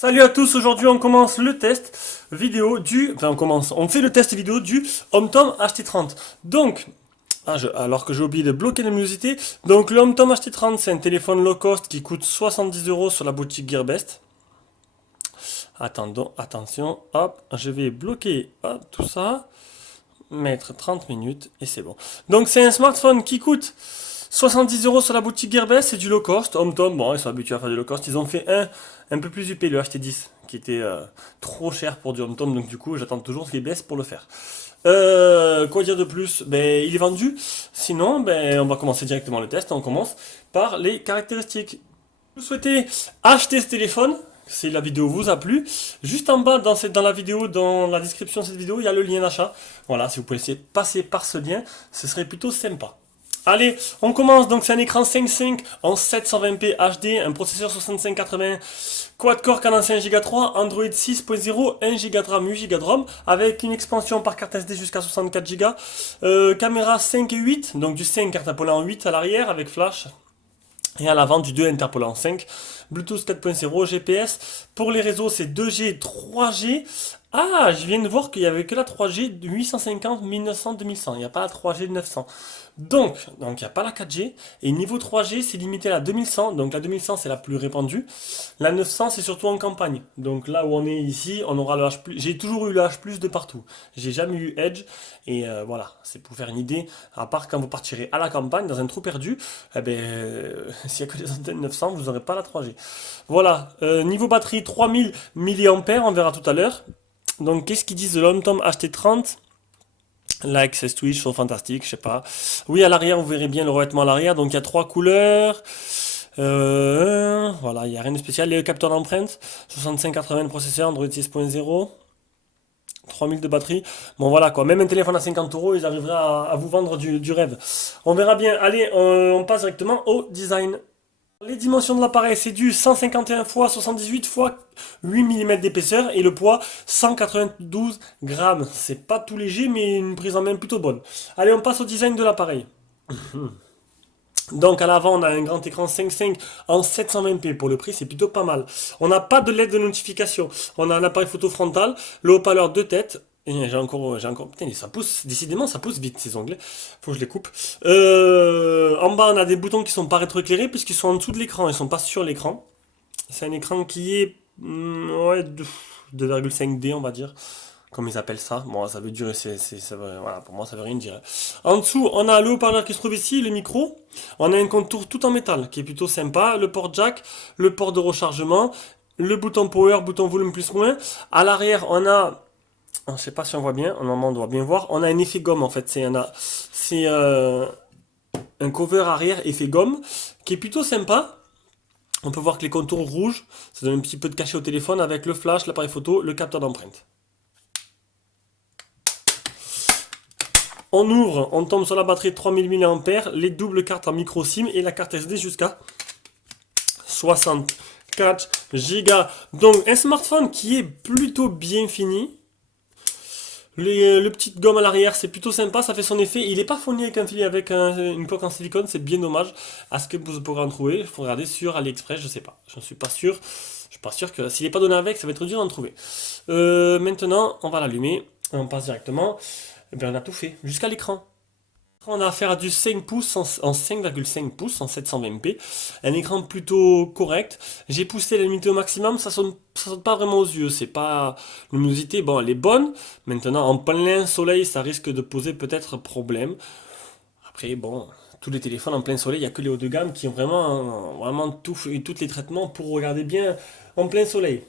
Salut à tous, aujourd'hui on commence le test vidéo du... Enfin on fait le test vidéo du HomeTom HT30. Donc, alors que j'ai oublié de bloquer la luminosité, donc le HomeTom HT30 c'est un téléphone low cost qui coûte 70 € sur la boutique Gearbest. Attention, hop, je vais bloquer tout ça, mettre 30 minutes et c'est bon. Donc c'est un smartphone qui coûte 70 € sur la boutique Gearbest, c'est du low cost. HomeTom, bon, ils sont habitués à faire du low cost. Ils ont fait un peu plus UP, le HT10, qui était trop cher pour du HomeTom, donc du coup, j'attends toujours ce Gearbest pour le faire. Quoi dire de plus? Ben, il est vendu. Sinon, ben, on va commencer directement le test. On commence par les caractéristiques. Vous souhaitez acheter ce téléphone? Si la vidéo vous a plu, juste en bas dans la vidéo, dans la description de cette vidéo, il y a le lien d'achat. Voilà, si vous pouvez essayer de passer par ce lien, ce serait plutôt sympa. Allez, on commence. Donc c'est un écran 5.5 en 720p HD, un processeur 6580, quad-core Canon 5 Go 3, Android 6.0, 1 Go de RAM, 8 Go de ROM, avec une expansion par carte SD jusqu'à 64 Go, caméra 5 et 8, donc du 5 interpolé en 8 à l'arrière avec flash. Et à l'avant du 2 interpolé en 5, Bluetooth 4.0, GPS. Pour les réseaux, c'est 2G, 3G. Ah, je viens de voir qu'il n'y avait que la 3G de 850, 1900, 2100. Il n'y a pas la 3G de 900. Donc il n'y a pas la 4G. Et niveau 3G, c'est limité à la 2100. Donc la 2100, c'est la plus répandue. La 900, c'est surtout en campagne. Donc là où on est ici, on aura le H+. J'ai toujours eu le H+ de partout. J'ai jamais eu Edge. Et voilà, c'est pour faire une idée. À part quand vous partirez à la campagne, dans un trou perdu, eh ben, s'il n'y a que des antennes 900, vous n'aurez pas la 3G. Voilà, niveau batterie, 3000 mAh, on verra tout à l'heure. Donc, qu'est-ce qu'ils disent de l'HomeTom HT30? Like, c'est Twitch, sont fantastiques, je sais pas. Oui, à l'arrière, vous verrez bien le revêtement à l'arrière. Donc, il y a trois couleurs. Voilà, il n'y a rien de spécial. Les capteurs d'empreinte, 6580 de processeur, Android 6.0. 3000 de batterie. Bon, voilà quoi. Même un téléphone à 50 €, ils arriveraient à vous vendre du rêve. On verra bien. Allez, on passe directement au design. Les dimensions de l'appareil, c'est du 151 x 78 x 8 mm d'épaisseur et le poids 192 grammes. C'est pas tout léger, mais une prise en main plutôt bonne. Allez, on passe au design de l'appareil. Donc à l'avant, on a un grand écran 5.5 en 720p. Pour le prix, c'est plutôt pas mal. On n'a pas de LED de notification. On a un appareil photo frontal, le haut-parleur de tête. Et putain, ça pousse, décidément, ça pousse vite ces onglets. Faut que je les coupe. En bas, on a des boutons qui sont pas rétroéclairés puisqu'ils sont en dessous de l'écran, ils sont pas sur l'écran. C'est un écran qui est, ouais, 2,5D, on va dire. Comme ils appellent ça. Bon, ça veut dire, voilà, pour moi, ça veut rien dire. En dessous, on a le haut-parleur qui se trouve ici, le micro. On a un contour tout en métal qui est plutôt sympa. Le port jack, le port de rechargement, le bouton power, bouton volume plus moins. À l'arrière, on a, je sais pas si on voit bien, normalement on doit bien voir, on a un effet gomme en fait. C'est un cover arrière effet gomme qui est plutôt sympa. On peut voir que les contours rouges, ça donne un petit peu de cachet au téléphone avec le flash, l'appareil photo, le capteur d'empreinte. On ouvre, on tombe sur la batterie de 3000 mAh, les doubles cartes en micro SIM et la carte SD jusqu'à 64 Go. Donc un smartphone qui est plutôt bien fini. Le petit gomme à l'arrière, c'est plutôt sympa, ça fait son effet. Il n'est pas fourni avec un filet avec une coque en silicone, c'est bien dommage. À ce que vous pourrez en trouver, il faut regarder sur AliExpress, je sais pas. Je ne suis pas sûr. Je suis pas sûr que s'il n'est pas donné avec, ça va être dur d'en trouver. Maintenant, on va l'allumer. On passe directement. Eh bien, on a tout fait, jusqu'à l'écran. On a affaire à du 5 pouces en 5,5 pouces en 720p. Un écran plutôt correct. J'ai poussé la luminosité au maximum, ça saute pas vraiment aux yeux. C'est pas. La luminosité, bon, elle est bonne. Maintenant, en plein soleil, ça risque de poser peut-être problème. Après, bon, tous les téléphones en plein soleil, il n'y a que les hauts de gamme qui ont vraiment tous les traitements pour regarder bien en plein soleil.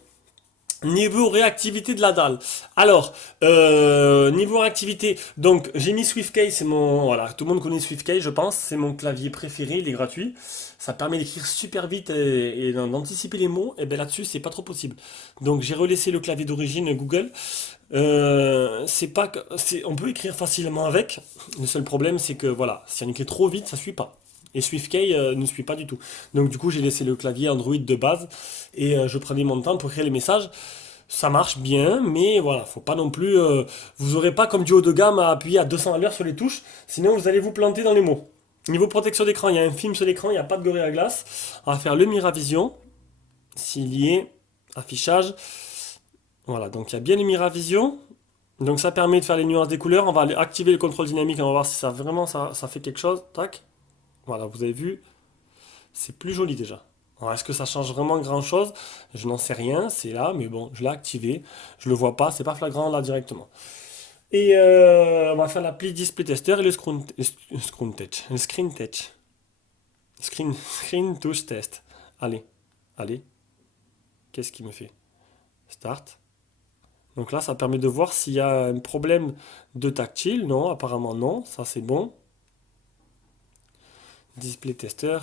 Niveau réactivité de la dalle. Alors, niveau réactivité, donc j'ai mis SwiftKey, c'est mon, voilà, tout le monde connaît SwiftKey, je pense, c'est mon clavier préféré, il est gratuit. Ça permet d'écrire super vite et d'anticiper les mots. Et bien là-dessus, c'est pas trop possible. Donc j'ai relaissé le clavier d'origine Google. C'est pas, on peut écrire facilement avec. Le seul problème, c'est que voilà, si on écrit trop vite, ça suit pas. Et SwiftKey ne suit pas du tout. Donc du coup, j'ai laissé le clavier Android de base et je prenais mon temps pour écrire les messages. Ça marche bien, mais voilà, faut pas non plus. Vous aurez pas comme du haut de gamme à appuyer à 200 à l'heure sur les touches, sinon vous allez vous planter dans les mots. Niveau protection d'écran, il y a un film sur l'écran, il n'y a pas de Gorilla Glass. On va faire le Miravision, s'il y est. Affichage. Voilà, donc il y a bien les Miravision. Donc ça permet de faire les nuances des couleurs. On va aller activer le contrôle dynamique. On va voir si ça vraiment ça fait quelque chose. Tac. Voilà, vous avez vu. C'est plus joli déjà. Alors, est-ce que ça change vraiment grand-chose? Je n'en sais rien, c'est là, mais bon, je l'ai activé. Je le vois pas, c'est pas flagrant là directement. Et on va faire l'appli Display Tester et le screen touch. Le screen touch. Screen touch test. Allez, allez. Qu'est-ce qu'il me fait? Start. Donc là, ça permet de voir s'il y a un problème de tactile. Non, apparemment non. Ça, c'est bon. Display Tester.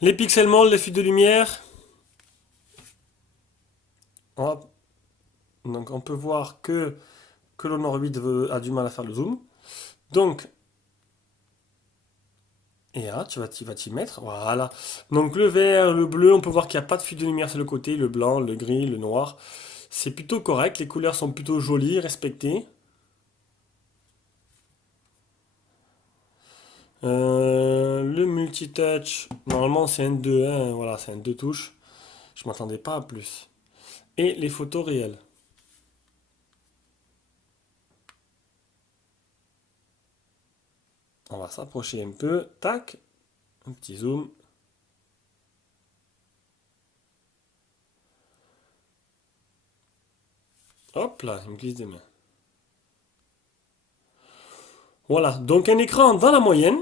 Les pixels mold, les fuites de lumière. Hop. Donc on peut voir que l'Honor 8 a du mal à faire le zoom. Donc, et là, tu vas t'y mettre. Voilà. Donc le vert, le bleu, on peut voir qu'il n'y a pas de fuite de lumière sur le côté. Le blanc, le gris, le noir. C'est plutôt correct. Les couleurs sont plutôt jolies, respectées. Le multitouch, normalement c'est un 2, hein, voilà, c'est un 2 touches. Je m'attendais pas à plus. Et les photos réelles. On va s'approcher un peu. Tac. Un petit zoom. Hop là, il me glisse des mains. Voilà, donc un écran dans la moyenne,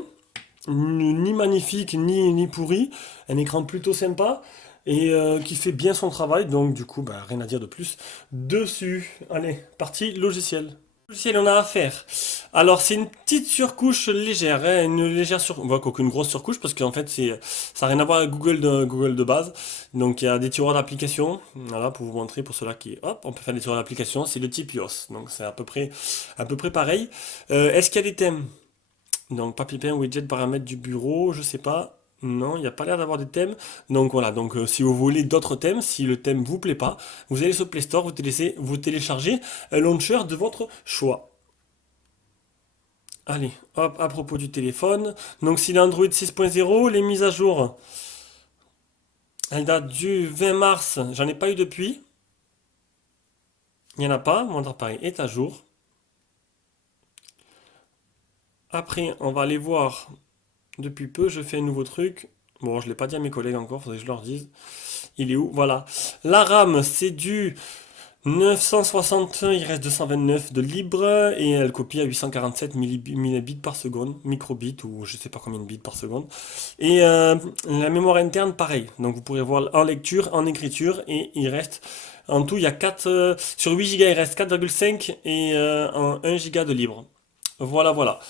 ni magnifique ni pourri, un écran plutôt sympa et qui fait bien son travail, donc du coup, bah, rien à dire de plus dessus. Allez, partie logiciel. Logiciel, on a à faire. Alors, c'est une petite surcouche légère, hein, une légère surcouche, voire qu'aucune grosse surcouche, parce qu'en fait, ça n'a rien à voir avec Google de base. Donc, il y a des tiroirs d'applications, voilà, pour vous montrer, pour ceux-là qui, hop, on peut faire des tiroirs d'applications, c'est le type iOS. Donc, c'est à peu près pareil. Est-ce qu'il y a des thèmes? Donc, papier peint, widget, paramètres du bureau, je sais pas. Non, il n'y a pas l'air d'avoir de thème. Donc voilà, donc si vous voulez d'autres thèmes, si le thème vous plaît pas, vous allez sur Play Store, vous téléchargez un launcher de votre choix. Allez, hop, à propos du téléphone. Donc si l'Android 6.0, les mises à jour, elles datent du 20 mars, j'en ai pas eu depuis. Il n'y en a pas, mon appareil est à jour. Après, on va aller voir depuis peu, je fais un nouveau truc. Bon, je ne l'ai pas dit à mes collègues encore, faudrait que je leur dise. Il est où? Voilà. La RAM, c'est du 960, il reste 229 de libre et elle copie à 847 millibits par seconde, microbits ou je sais pas combien de bits par seconde. Et la mémoire interne, pareil. Donc vous pourrez voir en lecture, en écriture et il reste en tout, il y a 4 sur 8 Go, il reste 4,5 et en 1 Go de libre. Voilà, voilà.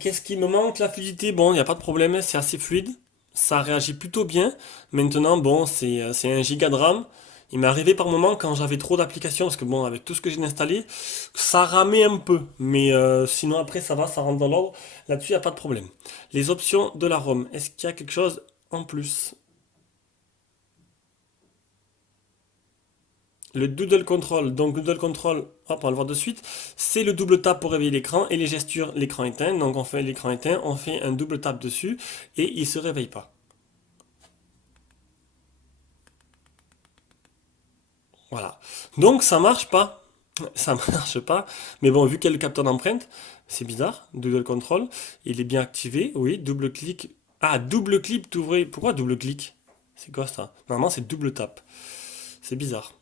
Qu'est-ce qui me manque? La fluidité, bon, il n'y a pas de problème, c'est assez fluide. Ça réagit plutôt bien. Maintenant, bon, c'est 1 giga de RAM. Il m'est arrivé par moment quand j'avais trop d'applications, parce que bon, avec tout ce que j'ai installé, ça ramait un peu. Mais sinon après, ça va, ça rentre dans l'ordre. Là-dessus, il n'y a pas de problème. Les options de la ROM, est-ce qu'il y a quelque chose en plus? Le Doodle Control, donc Doodle Control, hop, on va le voir de suite, c'est le double tap pour réveiller l'écran et les gestures, l'écran éteint. Donc on fait l'écran éteint, on fait un double tap dessus et il se réveille pas. Voilà. Donc ça marche pas. Ça marche pas. Mais bon, vu qu'il y a le capteur d'empreinte, c'est bizarre. Doodle Control, il est bien activé. Oui, double clic. Ah, double clic, t'ouvrir. Pourquoi double clic? C'est quoi ça? Normalement, c'est double tap. C'est bizarre.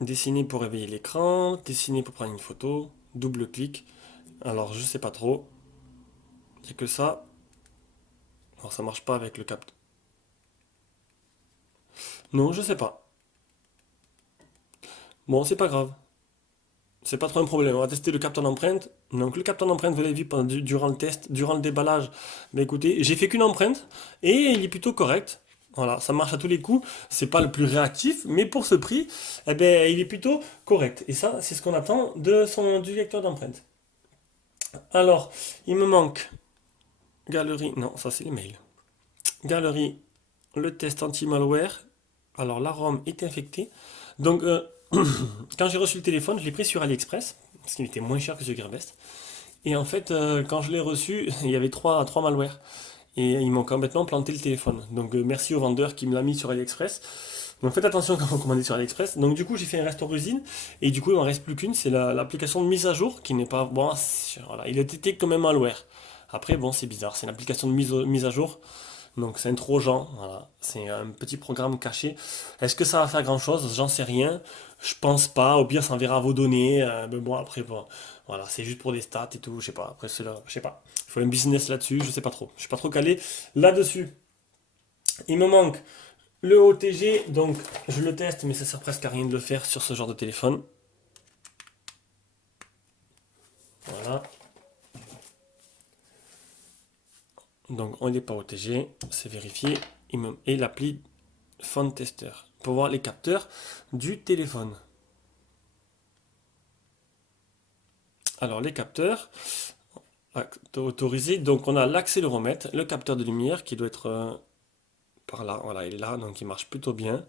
Dessiner pour réveiller l'écran, dessiner pour prendre une photo, double clic. Alors, je sais pas trop. Il n'y a que ça. Alors, ça marche pas avec le capteur. Non, je sais pas. Bon, c'est pas grave. C'est pas trop un problème. On va tester le capteur d'empreinte. Donc, le capteur d'empreinte, vous l'avez vu durant le test, durant le déballage. Mais écoutez, j'ai fait qu'une empreinte et il est plutôt correct. Voilà, ça marche à tous les coups. C'est pas le plus réactif, mais pour ce prix, eh ben, il est plutôt correct. Et ça, c'est ce qu'on attend du lecteur d'empreinte. Alors, il me manque galerie. Non, ça c'est les mails. Galerie, le test anti-malware. Alors, la ROM est infectée. Donc, quand j'ai reçu le téléphone, je l'ai pris sur AliExpress, parce qu'il était moins cher que sur Gearbest. Et en fait, quand je l'ai reçu, il y avait trois malwares. Et ils m'ont complètement planté le téléphone. Donc merci au vendeur qui me l'a mis sur AliExpress. Donc faites attention quand vous commandez sur AliExpress. Donc du coup j'ai fait un restaurant usine et du coup il m'en reste plus qu'une, c'est l'application de mise à jour qui n'est pas bon. Voilà, il est été comme un malware. Après bon c'est bizarre, c'est une application de mise à jour. Donc c'est un trojan, voilà. C'est un petit programme caché. Est-ce que ça va faire grand-chose? J'en sais rien. Je pense pas. Au pire, ça enverra vos données. Mais bon, après, bon, voilà, c'est juste pour des stats et tout. Je sais pas. Après, c'est là, je sais pas. Il faut un business là-dessus. Je sais pas trop. Je suis pas trop calé là-dessus. Il me manque le OTG, donc je le teste, mais ça sert presque à rien de le faire sur ce genre de téléphone. Voilà. Donc on n'est pas OTG, c'est vérifié. Et l'appli Phone Tester pour voir les capteurs du téléphone. Alors les capteurs autorisés, donc on a l'accéléromètre, le capteur de lumière qui doit être par là, voilà, il est là, donc il marche plutôt bien.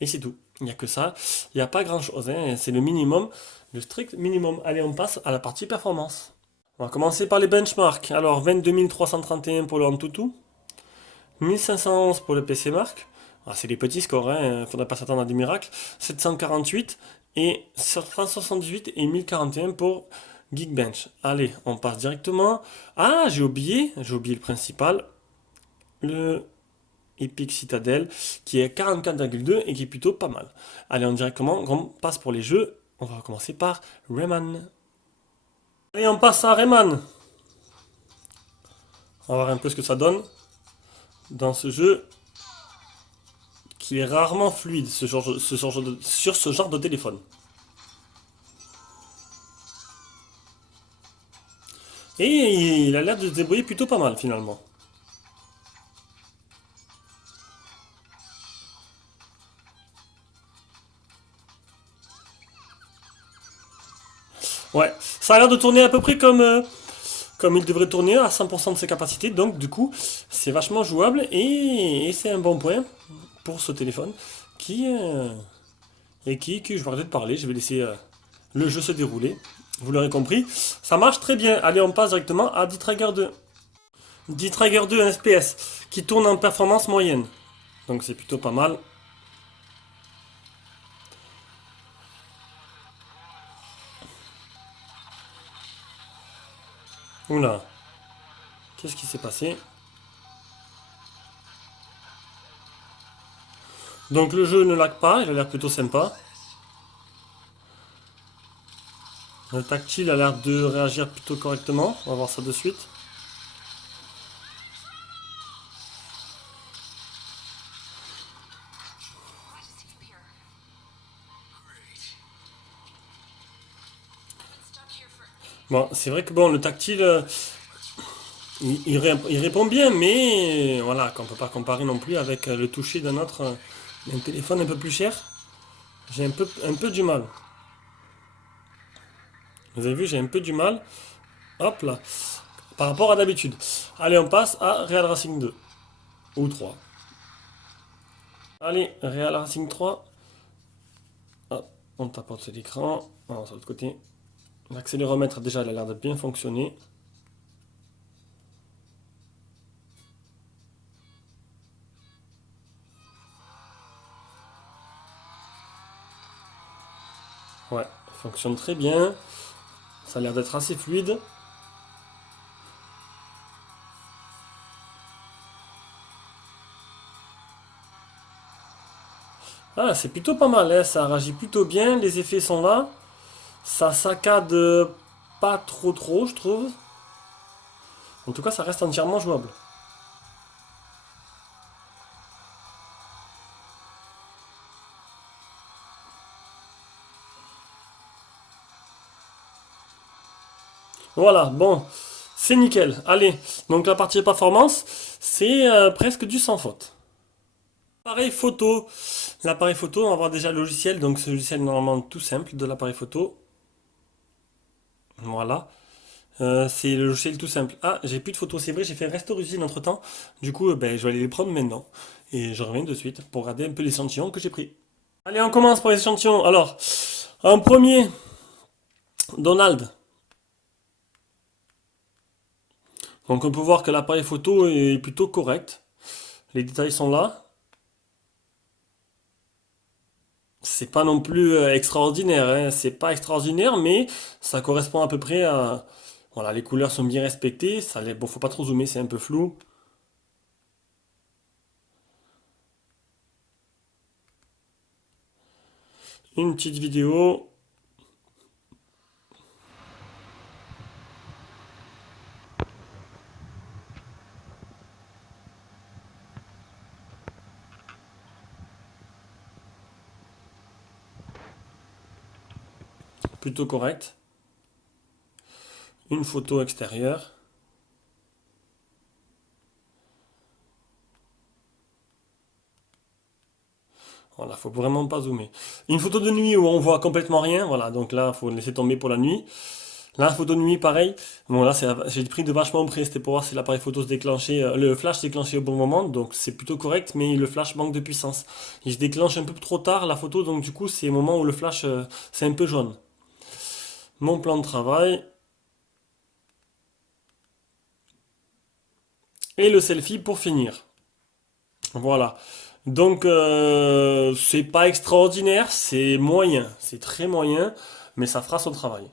Et c'est tout. Il n'y a que ça. Il n'y a pas grand-chose, hein. C'est le minimum, le strict minimum. Allez, on passe à la partie performance. On va commencer par les benchmarks. Alors 22 331 pour le Antutu, 1511 pour le PC Mark. Ah, c'est des petits scores, hein. Il ne faudrait pas s'attendre à des miracles. 748 et 378 et 1041 pour Geekbench. Allez, on passe directement. Ah, j'ai oublié le principal. Le Epic Citadel, qui est 44,2 et qui est plutôt pas mal. Allez, on passe pour les jeux. On va commencer par Rayman. Et on passe à Rayman. On va voir un peu ce que ça donne dans ce jeu qui est rarement fluide sur ce genre de téléphone. Et il a l'air de se débrouiller plutôt pas mal finalement. Ouais, ça a l'air de tourner à peu près comme il devrait tourner à 100% de ses capacités. Donc du coup, c'est vachement jouable et c'est un bon point pour ce téléphone qui je vais arrêter de parler. Je vais laisser le jeu se dérouler. Vous l'aurez compris, ça marche très bien. Allez, on passe directement à D-Trigger 2. D-Trigger 2 un FPS qui tourne en performance moyenne. Donc c'est plutôt pas mal. Oula, qu'est-ce qui s'est passé? Donc le jeu ne lag pas, il a l'air plutôt sympa. Le tactile a l'air de réagir plutôt correctement. On va voir ça de suite. Bon, c'est vrai que bon, le tactile, il répond bien, mais voilà, qu'on peut pas comparer non plus avec le toucher d'un téléphone un peu plus cher. J'ai un peu du mal. Vous avez vu, j'ai un peu du mal. Hop là. Par rapport à d'habitude. Allez, on passe à Real Racing 2. Ou 3. Allez, Real Racing 3. Hop, on tapote sur l'écran. On va sur l'autre côté. L'accéléromètre, déjà, il a l'air de bien fonctionner. Ouais, il fonctionne très bien. Ça a l'air d'être assez fluide. Ah, c'est plutôt pas mal, hein. Ça réagit plutôt bien. Les effets sont là. Ça saccade pas trop, je trouve. En tout cas, ça reste entièrement jouable. Voilà, bon, c'est nickel. Allez, donc la partie performance, c'est presque du sans faute. Appareil photo. L'appareil photo, on va voir déjà le logiciel. Donc ce logiciel normalement tout simple de l'appareil photo. Voilà. C'est le logiciel tout simple. Ah, j'ai plus de photos, c'est vrai, j'ai fait un resto usine entre temps. Du coup, ben, je vais aller les prendre maintenant. Et je reviens de suite pour regarder un peu l'échantillon que j'ai pris. Allez, on commence pour les échantillons. Alors, en premier, Donald. Donc on peut voir que l'appareil photo est plutôt correct. Les détails sont là. C'est pas non plus extraordinaire, hein. C'est pas extraordinaire, mais ça correspond à peu près à... Voilà, les couleurs sont bien respectées. Bon, faut pas trop zoomer, c'est un peu flou. Une petite vidéo. Plutôt correcte. Une photo extérieure. Voilà, faut vraiment pas zoomer. Une photo de nuit où on voit complètement rien, voilà, donc là, faut laisser tomber pour la nuit. Là, photo de nuit, pareil. Bon, là, j'ai pris de vachement près, c'était pour voir si l'appareil photo se déclenchait, le flash se déclenchait au bon moment, donc c'est plutôt correct, mais le flash manque de puissance. Il se déclenche un peu trop tard, la photo, donc du coup, c'est le moment où le flash, c'est un peu jaune. Mon plan de travail. Et le selfie pour finir. Voilà. Donc, c'est pas extraordinaire, c'est moyen, c'est très moyen, mais ça fera son travail.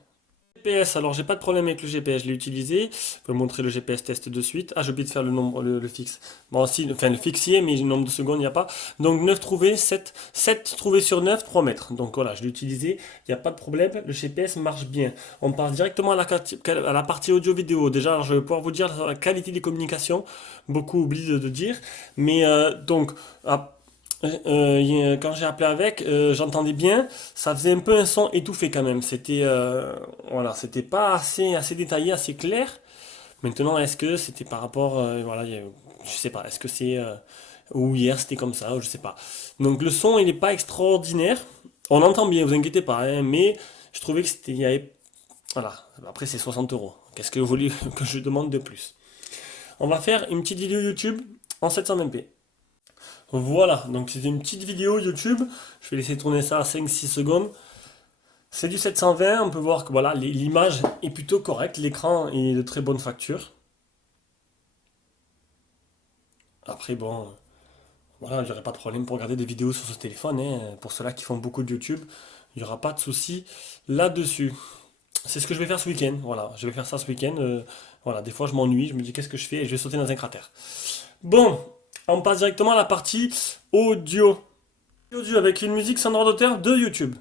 GPS, alors j'ai pas de problème avec le GPS, je l'ai utilisé. Je peux montrer le GPS test de suite. Ah, j'ai oublié de faire le nombre, le fixe. Bon, si, enfin le fixier, mais le nombre de secondes, il n'y a pas. Donc 9 trouvés, 7 trouvés sur 9, 3 mètres. Donc voilà, je l'ai utilisé, il n'y a pas de problème, le GPS marche bien. On passe directement à la partie audio-vidéo. Déjà, alors, je vais pouvoir vous dire la qualité des communications. Beaucoup oublient de dire. Mais donc, quand j'ai appelé avec, j'entendais bien, ça faisait un peu un son étouffé quand même. Voilà, c'était pas assez détaillé, assez clair. Maintenant, est-ce que c'était par rapport, voilà, je sais pas, est-ce que c'est ou hier c'était comme ça, ou je sais pas. Donc le son, il est pas extraordinaire. On entend bien, vous inquiétez pas, hein, mais je trouvais que voilà. Après c'est 60 euros. Qu'est-ce que vous voulez que je demande de plus? On va faire une petite vidéo YouTube en 720p. Voilà, donc c'est une petite vidéo YouTube. Je vais laisser tourner ça à 5-6 secondes. C'est du 720, on peut voir que voilà, l'image est plutôt correcte, l'écran est de très bonne facture. Après bon, voilà, j'aurai pas de problème pour regarder des vidéos sur ce téléphone, hein. Pour ceux-là qui font beaucoup de YouTube, il n'y aura pas de souci là-dessus. C'est ce que je vais faire ce week-end, voilà, je vais faire ça ce week-end. Voilà, des fois je m'ennuie, je me dis qu'est-ce que je fais et je vais sauter dans un cratère. Bon, on passe directement à la partie audio. Audio avec une musique sans droit d'auteur de YouTube.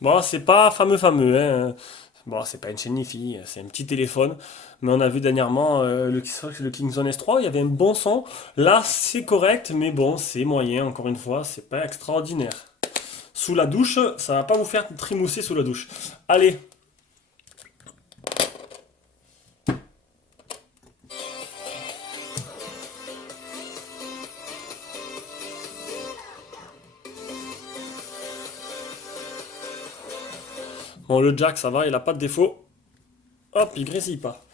Bon, c'est pas fameux, hein. Bon, c'est pas une chaîne hi c'est un petit téléphone. Mais on a vu dernièrement le Kingzone S3, il y avait un bon son. Là, c'est correct, mais bon, c'est moyen, encore une fois, c'est pas extraordinaire. Sous la douche, ça va pas vous faire trimousser sous la douche. Allez, bon, le jack, ça va, il a pas de défaut. Hop, il grésille pas.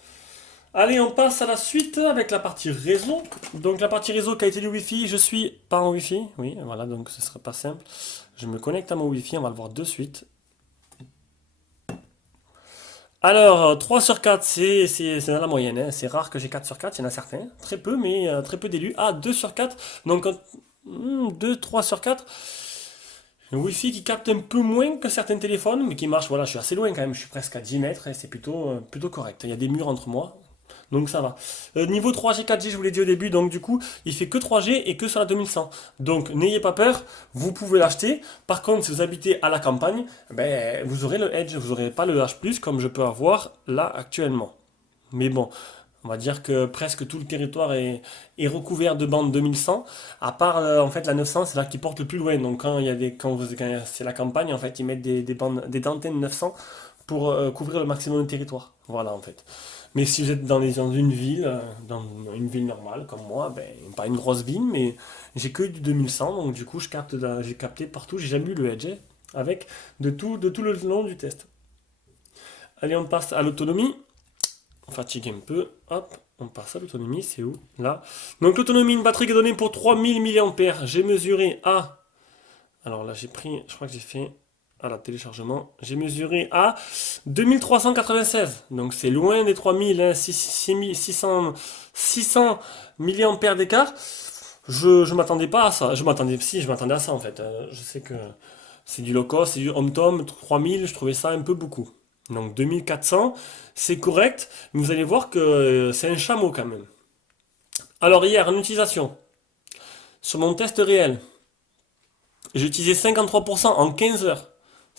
Allez, on passe à la suite avec la partie réseau. Donc la partie réseau, qualité du Wi-Fi, je suis pas en Wi-Fi. Oui, voilà, donc ce serait pas simple. Je me connecte à mon Wi-Fi, on va le voir de suite. Alors, 3 sur 4, c'est dans la moyenne, hein. C'est rare que j'ai 4 sur 4, il y en a certains. Très peu, mais très peu d'élus. Ah, 2 sur 4. Donc, 2, 3 sur 4. Un Wi-Fi qui capte un peu moins que certains téléphones, mais qui marche. Voilà, je suis assez loin quand même. Je suis presque à 10 mètres et c'est plutôt correct. Il y a des murs entre moi. Donc ça va. Niveau 3G, 4G, je vous l'ai dit au début, donc du coup, il fait que 3G et que sur la 2100. Donc n'ayez pas peur, vous pouvez l'acheter. Par contre, si vous habitez à la campagne, ben, vous aurez le Edge, vous n'aurez pas le H+, comme je peux avoir là actuellement. Mais bon, on va dire que presque tout le territoire est recouvert de bandes 2100, à part en fait la 900, c'est là qui porte le plus loin. Donc quand c'est la campagne, en fait, ils mettent des antennes 900 pour couvrir le maximum de territoire. Voilà en fait. Mais si vous êtes dans une ville, dans une ville normale comme moi, ben, pas une grosse ville, mais j'ai que du 2100, donc du coup j'ai capté partout, j'ai jamais eu le Edge avec de tout le long du test. Allez, on passe à l'autonomie. On fatigue un peu. Hop, on passe à l'autonomie. C'est où? Là. Donc l'autonomie, une batterie qui est donnée pour 3000 mAh. J'ai mesuré à... Alors là, j'ai pris... Je crois que j'ai fait... À la téléchargement. J'ai mesuré à 2396. Donc c'est loin des 3000, hein, 600 mAh d'écart. Je m'attendais pas à ça. Je m'attendais à ça en fait. Je sais que c'est du low cost, c'est du home-tom. 3000, je trouvais ça un peu beaucoup. Donc 2400, c'est correct, mais vous allez voir que c'est un chameau quand même. Alors hier, en utilisation, sur mon test réel, j'ai utilisé 53% en 15 heures.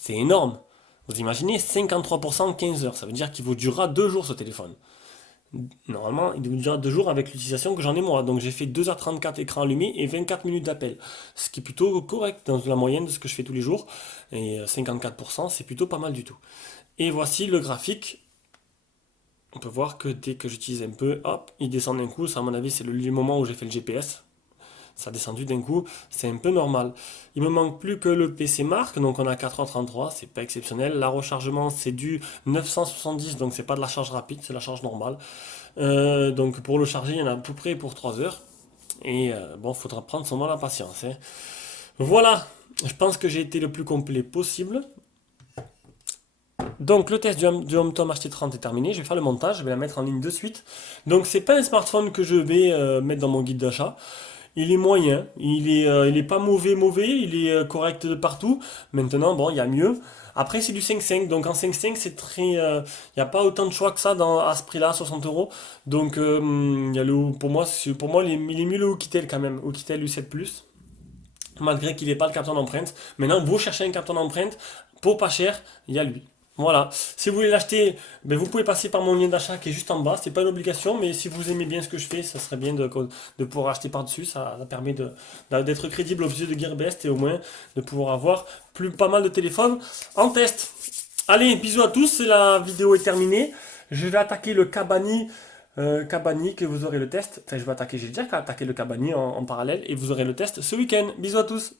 C'est énorme. Vous imaginez 53% en 15 heures, ça veut dire qu'il vous durera 2 jours ce téléphone. Normalement, il vous durera 2 jours avec l'utilisation que j'en ai moi. Donc j'ai fait 2h34 écran allumé et 24 minutes d'appel. Ce qui est plutôt correct dans la moyenne de ce que je fais tous les jours. Et 54%, c'est plutôt pas mal du tout. Et voici le graphique. On peut voir que dès que j'utilise un peu, hop, il descend d'un coup. Ça, à mon avis, c'est le moment où j'ai fait le GPS. Ça a descendu d'un coup, c'est un peu normal. Il me manque plus que le PC marque, donc on a 4h33, c'est pas exceptionnel. La rechargement, c'est du 970, donc c'est pas de la charge rapide, c'est la charge normale. Donc pour le charger, il y en a à peu près pour 3 heures. Et bon, il faudra prendre son mal à patience, hein. Voilà, je pense que j'ai été le plus complet possible. Donc le test du HomeTom HT30 est terminé, je vais faire le montage, je vais la mettre en ligne de suite. Donc c'est pas un smartphone que je vais mettre dans mon guide d'achat. Il est moyen, il est pas mauvais, il est correct de partout. Maintenant, bon, il y a mieux. Après, c'est du 5.5, donc en 5.5, c'est très, il n'y a pas autant de choix que ça à ce prix-là, 60 euros. Donc, il y a pour moi, il est mieux le Oukitel quand même, Oukitel U7 Plus, malgré qu'il n'ait pas le capteur d'empreinte. Maintenant, vous cherchez un capteur d'empreinte, pour pas cher, il y a lui. Voilà. Si vous voulez l'acheter, ben vous pouvez passer par mon lien d'achat qui est juste en bas. C'est pas une obligation, mais si vous aimez bien ce que je fais, ça serait bien de pouvoir acheter par-dessus. Ça permet d'être crédible aux yeux de Gearbest et au moins de pouvoir avoir pas mal de téléphones en test. Allez, bisous à tous. La vidéo est terminée. Je vais attaquer le Kabani que vous aurez le test. Enfin, je vais attaquer, j'ai déjà attaqué le Kabani en parallèle et vous aurez le test ce week-end. Bisous à tous.